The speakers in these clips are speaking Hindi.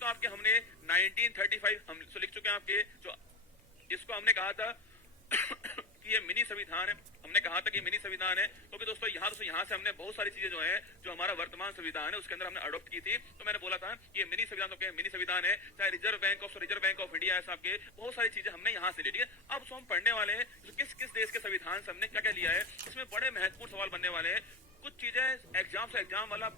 तो आपके हमने 1935 हम लिख चुके हैं आपके, जो इसको हमने कहा था कि ये मिनी संविधान है, हमने कहा था कि मिनी संविधान है क्योंकि दोस्तों यहाँ से हमने बहुत सारी चीजें जो है जो हमारा वर्तमान संविधान है उसके अंदर हमने अडॉप्ट की थी। तो मैंने बोला था कि ये मिनी संविधान तो क्या मिनी संविधान है, चाहे रिजर्व बैंक ऑफ इंडिया है साहब के, बहुत सारी चीजें हमने यहाँ से ली, ठीक है। अब हम पढ़ने वाले हैं किस किस देश के संविधान से हमने क्या क्या लिया है, इसमें बड़े महत्वपूर्ण सवाल बनने वाले हैं। कुछ चीजें एग्जाम वाला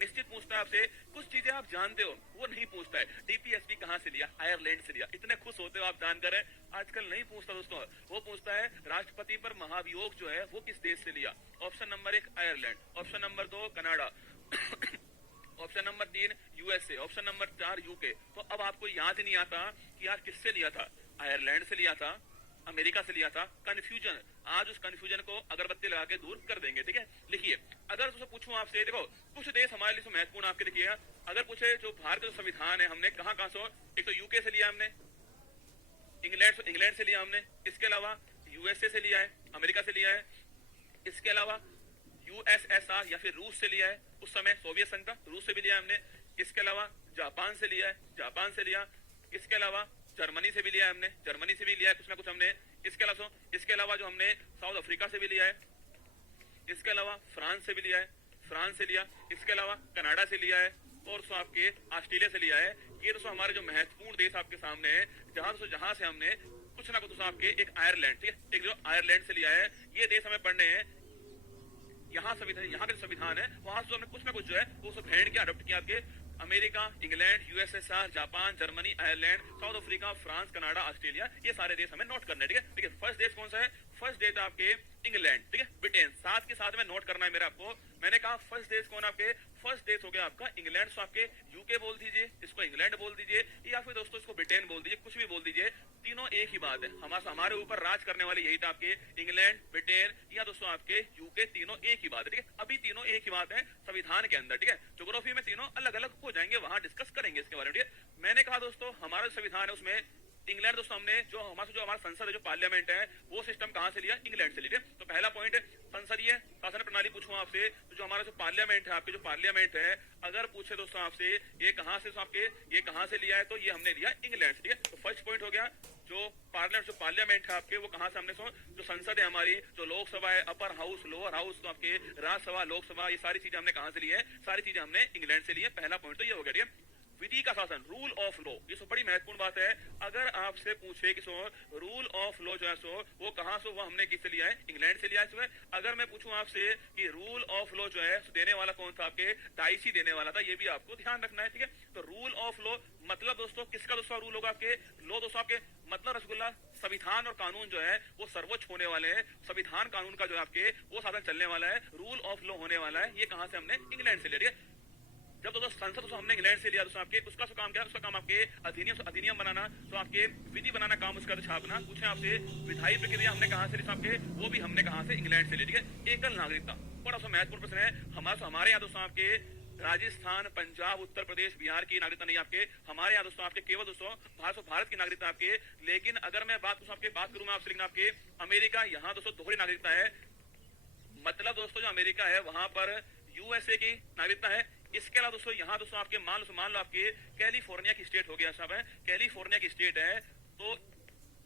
निश्चित पूछता है आपसे, कुछ चीजें आप जानते हो वो नहीं पूछता है। डीपीएसपी कहां से लिया, आयरलैंड से लिया, इतने खुश होते हो आप जानकर, आजकल नहीं पूछता दोस्तों, वो पूछता है राष्ट्रपति पर महाभियोग जो है वो किस देश से लिया। Option number 1 Ireland, option number 2 Canada, option number 3 USA, option number 4 UK. तो अब आपको याद नहीं आता कि यार किससे लिया था, आयरलैंड से लिया था, अमेरिका से लिया था। कंफ्यूजन, आज उस कंफ्यूजन को अगरबत्ती लगा के दूर कर देंगे, ठीक है। लिखिए, अगर तुझे पूछूं आपसे, देखो कुछ देश हमारे लिए महत्वपूर्ण आपके लिखिए, अगर पूछे जो भारत का संविधान है हमने कहां कहां से, एक तो यूके से लिया हमने, इंग्लैंड से लिया हमने, इसके अलावा यूएसए से लिया है, अमेरिका से लिया है, इसके अलावा यूएसएसआर या फिर रूस से लिया है, उस समय सोवियत संघ था, रूस से भी लिया हमने, इसके अलावा जापान से लिया है, जापान से लिया, इसके अलावा जर्मनी से भी लिया है हमने, जर्मनी से भी लिया है कुछ ना कुछ हमने, इसके अलावा जो हमने साउथ अफ्रीका से भी लिया है, इसके अलावा फ्रांस से भी लिया है, फ्रांस से लिया, इसके अलावा कनाडा से लिया है, और सो आपके ऑस्ट्रेलिया से लिया है। ये दोस्तों हमारे जो महत्वपूर्ण देश आपके सामने है, जहां से हमने कुछ ना कुछ आपके, एक आयरलैंड, ठीक है, एक जो आयरलैंड से लिया है, ये देश हमें पढ़ने हैं। यहाँ के संविधान है वहां से हमने कुछ ना कुछ जो है वो सब हैंड के अडॉप्ट किया, आपके America, England, USSR, Japan, Germany, Ireland, south Africa, France, Canada, Australia, ये सारे देश हमें नोट करने, ठीक है। ठीक है, फर्स्ट देश कौन सा है, फर्स्ट देश आपके इंग्लैंड, ठीक है, ब्रिटेन, साथ के साथ में नोट करना है मेरा आपको। मैंने कहा फर्स्ट देश कौन, आपके फर्स्ट देश हो गया आपका इंग्लैंड, तो आपके यूके बोल दीजिए, इसको इंग्लैंड बोल दीजिए, या फिर दोस्तों इसको ब्रिटेन बोल दीजिए, कुछ भी बोल दीजिए, तीनों एक ही बात है। हमारे ऊपर राज करने वाले यही था, आपके इंग्लैंड, ब्रिटेन या दोस्तों आपके यूके, तीनों एक ही बात है, ठीक है। अभी तीनों एक ही बात है संविधान के अंदर, ठीक है। ज्योग्राफी में तीनों अलग अलग हो जाएंगे, वहां डिस्कस करेंगे इसके बारे में, ठीक है। मैंने कहा दोस्तों हमारा संविधान है उसमें इंग्लैंड, दोस्तों हमने जो हमारा संसद है, जो पार्लियामेंट है, वो सिस्टम कहां से लिया, इंग्लैंड से लिया। तो पहला पॉइंट संसदीय शासन प्रणाली पूछूं आपसे, तो जो हमारा जो पार्लियामेंट है, आपके जो पार्लियामेंट है, अगर पूछे दोस्तों आपसे ये कहां से, आपके ये कहां से लिया है, तो ये हमने लिया इंग्लैंड से, ठीक है। तो फर्स्ट पॉइंट हो गया, जो पार्लियामेंट है आपके वो कहां से हमने, जो संसद है हमारी, जो लोकसभा है, अपर हाउस, लोअर हाउस, तो आपके राज्यसभा, लोकसभा, ये सारी चीजें हमने कहां से ली है, सारी चीजें हमने इंग्लैंड से ली है। पहला पॉइंट तो ये हो गया, ठीक है। विधि का शासन, रूल ऑफ लॉ, ये सब बड़ी महत्वपूर्ण बात है। अगर आपसे पूछे कि रूल ऑफ लॉ जो है वो कहां से, वो हमने किससे लिया है, इंग्लैंड से लिया है। अगर मैं पूछूं आपसे कि रूल ऑफ लॉ जो है देने वाला कौन था, आपके डाइसी देने वाला था, ये भी आपको ध्यान रखना है, ठीक है। तो रूल ऑफ लॉ मतलब दोस्तों किसका दोस्तों रूल होगा, आपके लॉ दोस्तों, आपके मतलब रसगुल्ला, संविधान और कानून जो है वो सर्वोच्च होने वाले हैं, संविधान कानून का जो है आपके वो साधन चलने वाला है, रूल ऑफ लॉ होने वाला है। ये कहां से हमने, इंग्लैंड से लिया। जब दोस्तों संसद दोस्तों हमने इंग्लैंड से लिया, दोस्तों आपके उसका काम क्या है, उसका काम आपके अधिनियम बनाना, तो आपके विधि बनाना काम उसका छापना। पूछे आपसे विधायी प्रक्रिया हमने कहां से ली, आपके वो भी हमने कहां से, इंग्लैंड से ली, ठीक है। एकल नागरिकता बड़ा सा महत्वपूर्ण प्रश्न है। हमारे यहाँ दोस्तों आपके राजस्थान, पंजाब, उत्तर प्रदेश, बिहार की नागरिकता नहीं, आपके हमारे यहाँ दोस्तों आपके केवल दोस्तों भारत की नागरिकता आपके। लेकिन अगर मैं बात करूं मैं आपसे, लेकिन आपके अमेरिका, यहाँ दोस्तों दोहरी नागरिकता है, मतलब दोस्तों जो अमेरिका है वहां पर यूएसए की नागरिकता है। इसके अलावा दोस्तों यहाँ दोस्तों आपके मान लो आपके कैलिफोर्निया की स्टेट हो गया साहब, है कैलिफोर्निया की स्टेट है, तो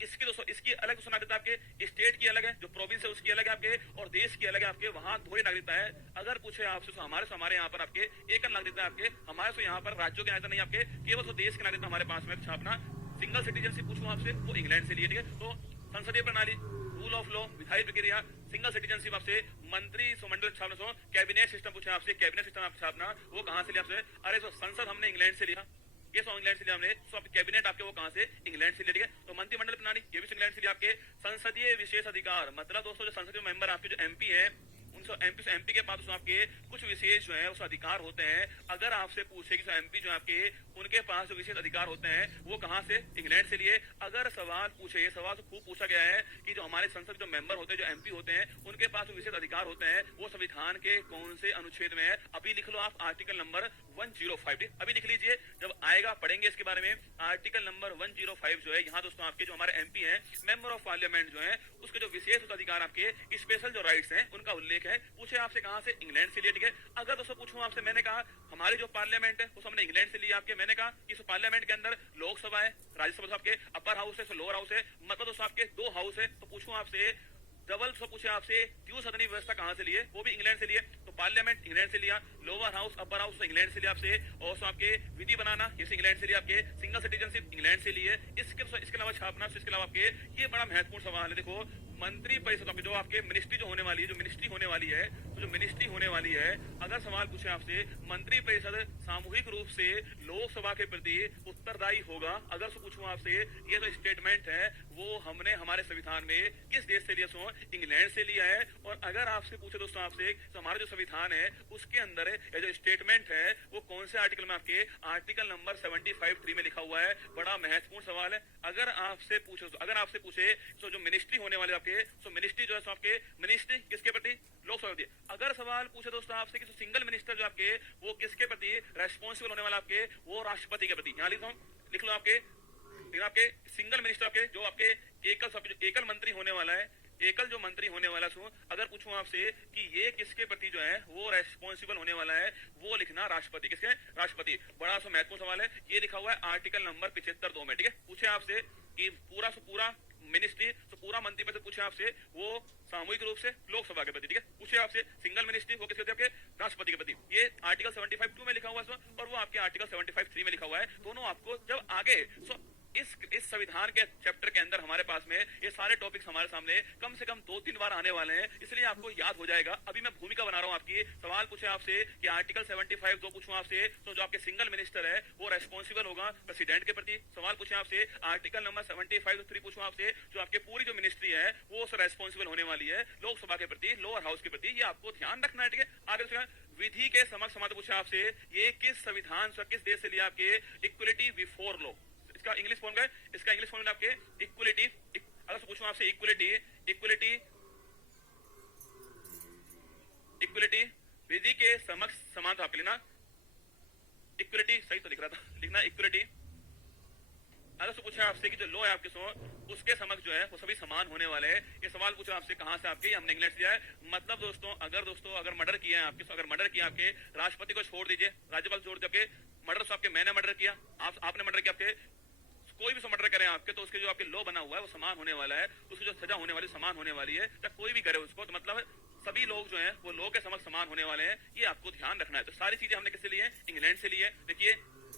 इसकी दोस्तों इसकी अलग दोस्तों नागरिकता, आपके स्टेट की अलग है, जो प्रोविंस है उसकी अलग है आपके, और देश की अलग है आपके, वहां दोहरी नागरिकता है। अगर पूछे आपसे तो हमारे यहाँ पर आपके एकल नागरिकता है आपके, हमारे से यहाँ पर राज्यों की नागरिकता नहीं, आपके केवल देश की नागरिकता हमारे पास में छापना। सिंगल सिटीजनशिप पूछूं आपसे, वो इंग्लैंड से लिए, ठीक है। तो संसदीय प्रणाली, रूल ऑफ लॉ, विधायी प्रक्रिया, सिंगल सिटीजनशिप आपसे, मंत्री मंडल छापना, कैबिनेट सिस्टम पूछे आपसे, कैबिनेट सिस्टम आप छापना, वो कहां से लिया आपसे, अरे संसद हमने इंग्लैंड से लिया, ये इंग्लैंड से लिया हमने। कैबिनेट आपके वो कहां से, इंग्लैंड से लिया, तो मंत्रिमंडल प्रणाली ये भी इंग्लैंड से लिया। आपके संसदीय विशेष अधिकार, मतलब दोस्तों जो संसदीय मेंबर आपके जो एमपी है, एमपी के पास आपके कुछ विशेष जो है उस अधिकार होते हैं। अगर आपसे पूछे कि एमपी जो आपके उनके पास जो विशेष अधिकार होते हैं वो कहां से, इंग्लैंड से लिए। अगर सवाल पूछे, सवाल तो खूब पूछा गया है कि जो हमारे संसद जो मेंबर होते हैं, जो एमपी होते हैं, उनके पास जो विशेष अधिकार होते हैं वो संविधान के कौन से अनुच्छेद में है। अभी लिख लो आप आर्टिकल नंबर 105, अभी लिख लीजिए, जब आएगा पढ़ेंगे इसके बारे में। आर्टिकल नंबर 105 जो है, यहाँ दोस्तों आपके जो हमारे एमपी हैं, मेंबर ऑफ पार्लियामेंट जो है, उसके जो विशेष अधिकार आपके स्पेशल जो राइट्स हैं उनका उल्लेख है है, पूछे आपसे कहां से, इंग्लैंड से लिया, ठीक है। अगर दोस्तों पूछूं आपसे, मैंने कहा हमारी जो पार्लियामेंट है वो हमने इंग्लैंड से लिया आपके, मैंने कहा इस पार्लियामेंट के अंदर लोकसभा है, राज्यसभा आपके अपर हाउस है, लोअर हाउस है, मतलब दोस्तों आपके दो हाउस है। तो पूछूं आपसे डबल सो पूछे आपसे द्विसदनी व्यवस्था कहां से लिए, वो भी इंग्लैंड से लिए। तो पार्लियामेंट इंग्लैंड से लिया, लोअर हाउस अपर हाउस तो इंग्लैंड से लिया आपसे, और सो आपके विधि बनाना ये इंग्लैंड से लिया आपके, सिंगल सिटीजनशिप इंग्लैंड से लिए। इसके अलावा छापना, इसके अलावा आपके ये बड़ा महत्वपूर्ण सवाल है। देखो मंत्री परिषद जो आपके मिनिस्ट्री जो होने वाली है, जो मिनिस्ट्री होने वाली है, तो जो मिनिस्ट्री होने वाली है, अगर सवाल पूछे आपसे मंत्री परिषद सामूहिक रूप से लोकसभा के प्रति उत्तरदायी होगा। अगर पूछूं आपसे ये जो स्टेटमेंट है वो हमने हमारे संविधान में किस देश से लिया, सो इंग्लैंड से लिया है। और अगर आपसे पूछे दोस्तों आपसे तो हमारा जो संविधान है उसके अंदर ये जो स्टेटमेंट है वो कौन से आर्टिकल में, आपके आर्टिकल नंबर 75(3) में लिखा हुआ है। बड़ा महत्वपूर्ण सवाल है। अगर आपसे पूछे तो जो मिनिस्ट्री होने वाले आपके, तो मिनिस्ट्री जो है आपके, मिनिस्ट्री किसके प्रति, लोकसभा होती है। अगर सवाल पूछे दोस्तों आपसे कि सिंगल मिनिस्टर जो आपके वो किसके प्रति रेस्पॉन्सिबल होने वाला, आपके वो राष्ट्रपति के प्रति। यहाँ लिख लो आपके सिंगल मिनिस्टर आपके जो आपके एकल मंत्री होने वाला है, एकल जो मंत्री होने वाला सो, अगर पूछूं आपसे कि ये किसके प्रति जो है वो रेस्पॉन्सिबल होने वाला है, वो लिखना राष्ट्रपति। किसके, राष्ट्रपति। बड़ा सा महत्वपूर्ण सवाल है, ये लिखा हुआ है आर्टिकल नंबर 75(2) में, ठीक है। पूछे आपसे कि पूरा मिनिस्ट्री, तो पूरा मंत्री परिषद पूछे आपसे वो सामूहिक रूप से लोकसभा के प्रति, ठीक है। पूछे आपसे सिंगल मिनिस्ट्री वो किसके प्रति, आपके राष्ट्रपति के प्रति। ये आर्टिकल 75(2) में लिखा हुआ है और वो आपके आर्टिकल 75(3) में लिखा हुआ है। दोनों आपको जब आगे इस संविधान के चैप्टर के अंदर हमारे पास में ये सारे टॉपिक्स हमारे सामने कम से कम 2-3 बार आने वाले हैं, इसलिए आपको याद हो जाएगा। अभी मैं भूमिका बना रहा हूं आपकी। सवाल पूछे आपसे कि आर्टिकल 75(2) पूछूं आपसे तो जो आपके सिंगल मिनिस्टर है वो रेस्पॉन्सिबल होगा प्रेसिडेंट के प्रति। सवाल पूछे आपसे आर्टिकल नंबर 75(3) पूछूं आपसे जो आपके पूरी जो मिनिस्ट्री है वो रेस्पॉन्सिबल होने वाली है लोकसभा के प्रति, लोअर हाउस के प्रति। ये आपको ध्यान रखना है, ठीक है। आगे विधि के समक्ष समाप्त पूछे आपसे ये किस संविधान से, किस देश से लिया, आपके इक्वलिटी बिफोर लॉ। इसका इंग्लिश फॉर्म है, इसका इंग्लिश फॉर्म आपके इक्वलिटी। अगर पूछूं आपसे इक्वलिटी विधि के समक्ष समानता, आपके लिखना इक्वलिटी, सही तो लिख रहा था, लिखना इक्वलिटी। अगर पूछा आपसे कि जो लॉ है आपके उसके समक्ष जो है वो सभी समान होने वाले हैं। ये सवाल पूछा आपसे कहां से, आपके हमने इंग्लैंड से लिया है। मतलब दोस्तों अगर मर्डर किया है आपके, अगर मर्डर किया आपके, राष्ट्रपति को छोड़ दीजिए, राज्यपाल छोड़ दीजिए, मर्डर आपके मैंने मर्डर किया, आपने मर्डर किया, आपके कोई भी मर्डर करें आपके, तो उसके जो आपके लॉ बना हुआ है वो समान होने वाला है, उसकी जो सजा होने वाली समान होने वाली है। चाहे कोई भी करे उसको, तो मतलब सभी लोग जो हैं वो लॉ के समक्ष समान होने वाले हैं। ये आपको ध्यान रखना है। तो सारी चीजें हमने किससे ली है, इंग्लैंड से ली है। देखिए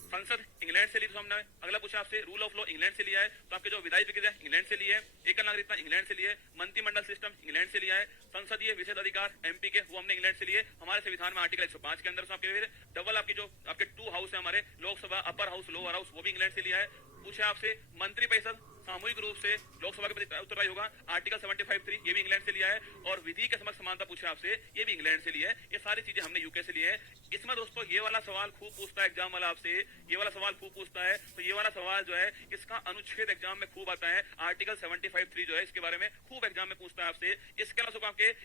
संसद इंग्लैंड से ली, तो हमने अगला पूछा आपसे रूल ऑफ लॉ इंग्लैंड से लिया है। तो आपके जो विधायी प्रक्रिया इंग्लैंड से लिए, एकल नागरिकता इंग्लैंड से लिए, मंत्रिमंडल सिस्टम इंग्लैंड से लिया है, संसदीय विशेष अधिकार एमपी के वो हमने इंग्लैंड से लिए। हमारे संविधान में आर्टिकल 105 के अंदर आपके डबल आपकी जो आपके 2 हाउस है हमारे, Lok Sabha upper house lower house, वो भी इंग्लैंड से लिया है। पूछे आपसे मंत्री परिषद सामूहिक रूप से लोकसभा के प्रति उत्तरदायी होगा, आर्टिकल 75(3) ये भी इंग्लैंड से लिया है। और विधि के समक्ष समानता पूछे आपसे, ये भी इंग्लैंड से लिया है। ये सारी चीजें हमने यूके से लिए है। इसमें दोस्तों ये वाला सवाल खूब पूछता है एग्जाम वाला आपसे, ये वाला सवाल खूब पूछता है। तो ये वाला सवाल जो है इसका अनुच्छेद एग्जाम में खूब आता है। आर्टिकल 75(3) जो है इसके बारे में खूब एग्जाम में पूछता है आपसे।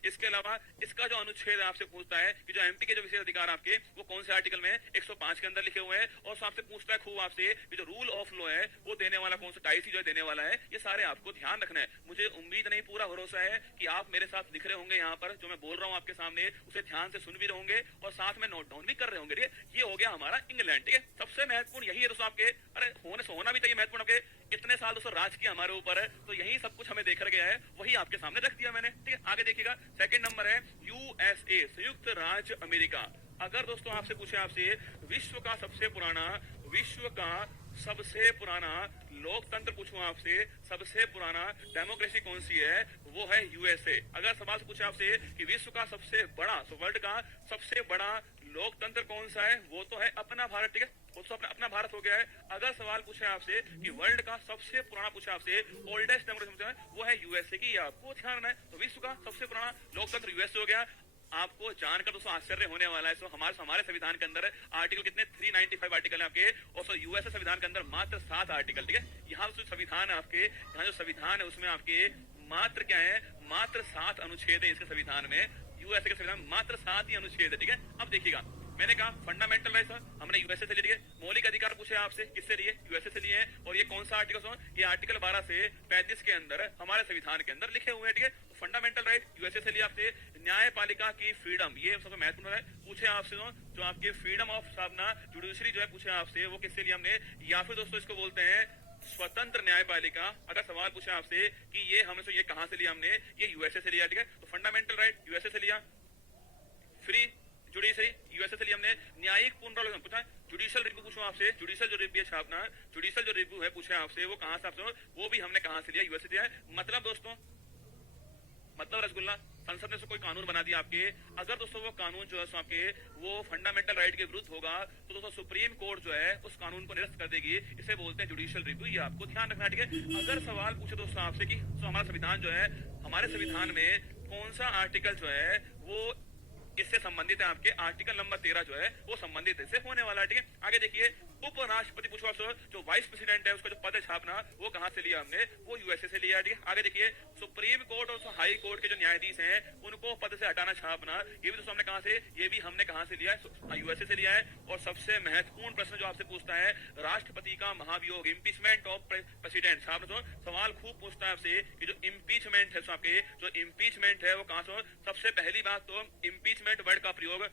इसके अलावा इसका जो अनुच्छेद आपसे पूछता है कि जो एमपी के जो विशेष अधिकार आपके वो कौन से आर्टिकल में 105 के अंदर लिखे हुए हैं। और आपसे पूछता है खूब आपसे कि जो रूल ऑफ लॉ है वो देने वाला कौन सा, टाइसी जो देने वाला है। ये सारे आपको ध्यान रखना है। मुझे उम्मीद नहीं, पूरा भरोसा है कि आप मेरे साथ लिख रहे होंगे, यहाँ पर जो मैं बोल रहा हूँ आपके सामने उसे ध्यान से सुन भी रहे होंगे और साथ में नोट डाउन भी कर रहे होंगे। ठीक है, ये हो गया हमारा इंग्लैंड। ठीक है, सबसे महत्वपूर्ण यही है दोस्तों आपके, अरे होना भी चाहिए महत्वपूर्ण। आपके इतने साल दोस्तों राज किया हमारे ऊपर है, तो यही सब कुछ हमें देख गया है, वही आपके सामने रख दिया मैंने। ठीक है, आगे देखिएगा। सेकंड नंबर है यूएसए, संयुक्त राज्य अमेरिका। अगर दोस्तों आपसे पूछे आपसे विश्व का सबसे पुराना लोकतंत्र पूछूं आपसे, सबसे पुराना डेमोक्रेसी कौन सी है, वो है यूएसए। अगर सवाल पूछे आपसे कि विश्व का सबसे बड़ा, वर्ल्ड का सबसे बड़ा लोकतंत्र कौन सा है, वो तो है अपना भारत। ठीक है, वो तो अपना भारत हो गया है। अगर सवाल पूछे आपसे कि वर्ल्ड का सबसे पुराना पूछा आपसे, ओल्डेस्ट डेमोक्रेसी वो है यूएसए की, आपको ध्यान रखना है। तो विश्व का सबसे पुराना लोकतंत्र यूएसए हो गया। आपको जानकर दोस्तों आश्चर्य होने वाला है। सो हमारे संविधान के अंदर आर्टिकल कितने, 395 आर्टिकल है आपके, और यूएसए संविधान के अंदर मात्र 7 आर्टिकल। ठीक है, यहाँ जो संविधान है आपके, यहाँ जो संविधान है उसमें आपके मात्र क्या है, मात्र 7 अनुच्छेद है इसके संविधान में। यूएसए के संविधान मात्र 7 ही अनुच्छेद है। ठीक है, अब देखिएगा, मैंने कहा फंडामेंटल राइट्स हमने यूएसए से लिए। मौलिक अधिकार पूछे पूछे आपसे, किससे लिए? यूएसए से लिए हैं। और ये कौन सा आर्टिकल? ये आर्टिकल 12 से 35 के अंदर हमारे संविधान के अंदर लिखे हुए हैं, ठीक है। तो फंडामेंटल राइट यूएसए से लिए आपसे। न्यायपालिका की फ्रीडम, ये सबसे महत्वपूर्ण है। पूछे आपसे जो आपके फ्रीडम ऑफ साबना जुडिशरी जो है पूछे आपसे, वो किससे लिए हमने? या फिर दोस्तों इसको बोलते हैं स्वतंत्र न्यायपालिका। अगर सवाल पूछे आपसे कि ये हमें से ये कहां से लिया हमने, ये यूएसए से लिया, ठीक है। तो फंडामेंटल राइट यूएसए से लिया। फ्री जुडिशरी यूएसए से लिया हमने। न्यायिक पुनरावलोकन पूछा। जुडिशियल रिव्यू पूछो आपसे, जुडिशियल जो रिव्यू है छापना, जुडिशियल जो रिव्यू है पूछे आपसे, वो कहां से आपसे, वो भी हमने कहां से लिया? यूएसए लिया है। मतलब दोस्तों, मतलब रसगुल्ला, संसद ने कोई कानून बना दिया आपके, अगर दोस्तों वो कानून जो है आपके वो फंडामेंटल राइट के विरुद्ध होगा, तो दोस्तों सुप्रीम कोर्ट जो है उस कानून को निरस्त कर देगी। इसे बोलते हैं जुडिशियल रिव्यू। ये आपको ध्यान रखना है, ठीक है। अगर सवाल पूछे दोस्तों आपसे कि हमारा संविधान जो है, हमारे संविधान में कौन सा आर्टिकल जो है वो इससे संबंधित है, आपके आर्टिकल नंबर 13 जो है वो संबंधित इससे होने वाला है, ठीक है। आगे देखिए, उपराष्ट्रपति पूछो आपसे, जो वाइस प्रेसिडेंट है उसका जो पद है छापना, वो कहां से लिया हमने? वो यूएसए से लिया, ठीक है। आगे देखिए, सुप्रीम कोर्ट और हाई कोर्ट के जो न्यायाधीश हैं उनको पद से हटाना छापना, ये भी दोस्तों हमने कहां से? ये भी हमने कहां से लिया है? यूएसए से लिया है। और सबसे महत्वपूर्ण प्रश्न जो आपसे पूछता है, राष्ट्रपति का महाभियोग, इम्पीचमेंट ऑफ प्रेसिडेंट छापना। सवाल खूब पूछता है आपसे कि जो इम्पीचमेंट है आपके, जो इम्पीचमेंट है वो कहां से? सबसे पहली बात तो इम्पीचमेंट वर्ड का प्रयोग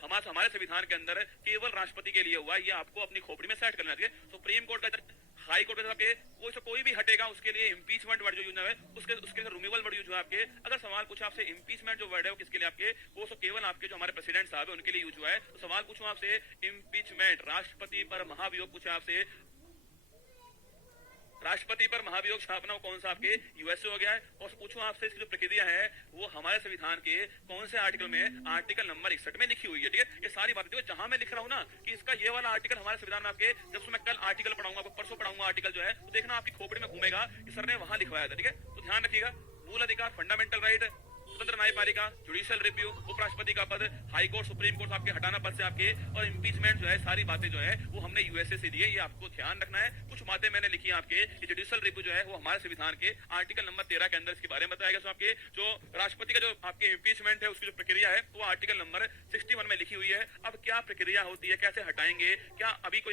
हमारे संविधान के अंदर केवल राष्ट्रपति के लिए हुआ। ये आपको अपनी खोपड़ी में सेट करना चाहिए। सुप्रीम कोर्ट का, हाई कोर्ट के कोई भी हटेगा उसके लिए इम्पीचमेंट वर्ड जो यूज है, उसके रिमूवल वर्ड यूज हुआ आपके। अगर सवाल पूछा आपसे इम्पीचमेंट जो वर्ड है वो किसके लिए आपके? वो केवल आपके जो हमारे प्रेसिडेंट साहब है उनके लिए यूज हुआ है। तो सवाल पूछूं आपसे, इम्पीचमेंट, राष्ट्रपति पर महाभियोग पूछा आपसे, राष्ट्रपति पर महाभियोग छापना कौन सा आपके? यूएसए हो गया है। और पूछो आपसे इसकी जो प्रक्रिया है वो हमारे संविधान के कौन से आर्टिकल में? आर्टिकल नंबर 61 में लिखी हुई है, ठीक है। ये सारी बातें देखो, जहां मैं लिख रहा हूं ना कि इसका ये वाला आर्टिकल हमारे संविधान में आपके, जब मैं कल आर्टिकल पढ़ाऊंगा, परसों पढ़ाऊंगा आर्टिकल जो है, तो देखना आपकी खोपड़ी में घूमेगा कि सर ने वहां लिखवाया था, ठीक है। तो ध्यान रखिएगा, मूल अधिकार, फंडामेंटल राइट, स्वतंत्र न्यायपालिका, जुडिशियल रिव्यू, उपराष्ट्रपति का पद, हाई कोर्ट, सुप्रीम कोर्ट आपके हटाना पद से आपके, और इम्पीचमेंट जो है, सारी बातें जो है वो हमने यूएसए से दी है। ये आपको ध्यान रखना है। कुछ बातें मैंने लिखी है आपके, जुडिशियल रिव्यू जो है वो हमारे संविधान के आर्टिकल नंबर 13 के अंदर इसके बारे में बताया गया। आपके जो राष्ट्रपति का जो आपके इम्पीचमेंट है उसकी जो प्रक्रिया है वो आर्टिकल नंबर 61 में लिखी हुई है। अब क्या प्रक्रिया होती है, कैसे हटाएंगे, क्या अभी कोई